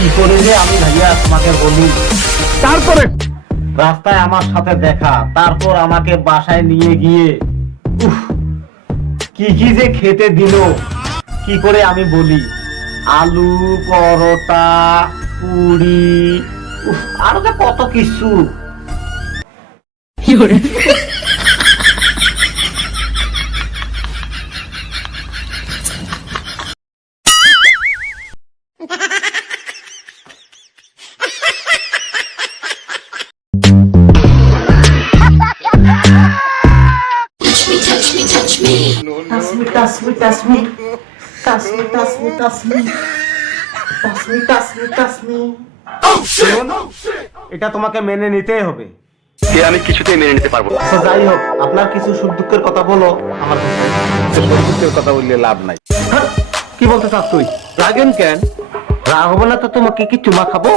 কি করে যে আমি ভাইয়া তোমাকে বলি। তারপরে রাস্তায় আমার সাথে দেখা, তারপর আমাকে বাসায় নিয়ে গিয়ে উফ, কি কি যে খেতে দিল, কি করে আমি বলি। আলু পরোটা, পুরি, উফ, আরো যে কত কিছু। Tasmi, tasmi, tasmi, tasmi, tasmi, tasmi, tasmi, tasmi, tasmi। শুনুন, এটা তোমাকে মেনে নিতেই হবে। আমি কিছুতেই মেনে নিতে পারবো না। আচ্ছা, যাই হোক, আপনার কিছু সুখ দুঃখের কথা বলো। আমার দুঃখের কথা বললে লাভ নাই। হ্যাঁ, কি বলতে চাস তুই? রাগেন কেন? রাগ হবে না তো তোমাকে কি চুমা খাবো?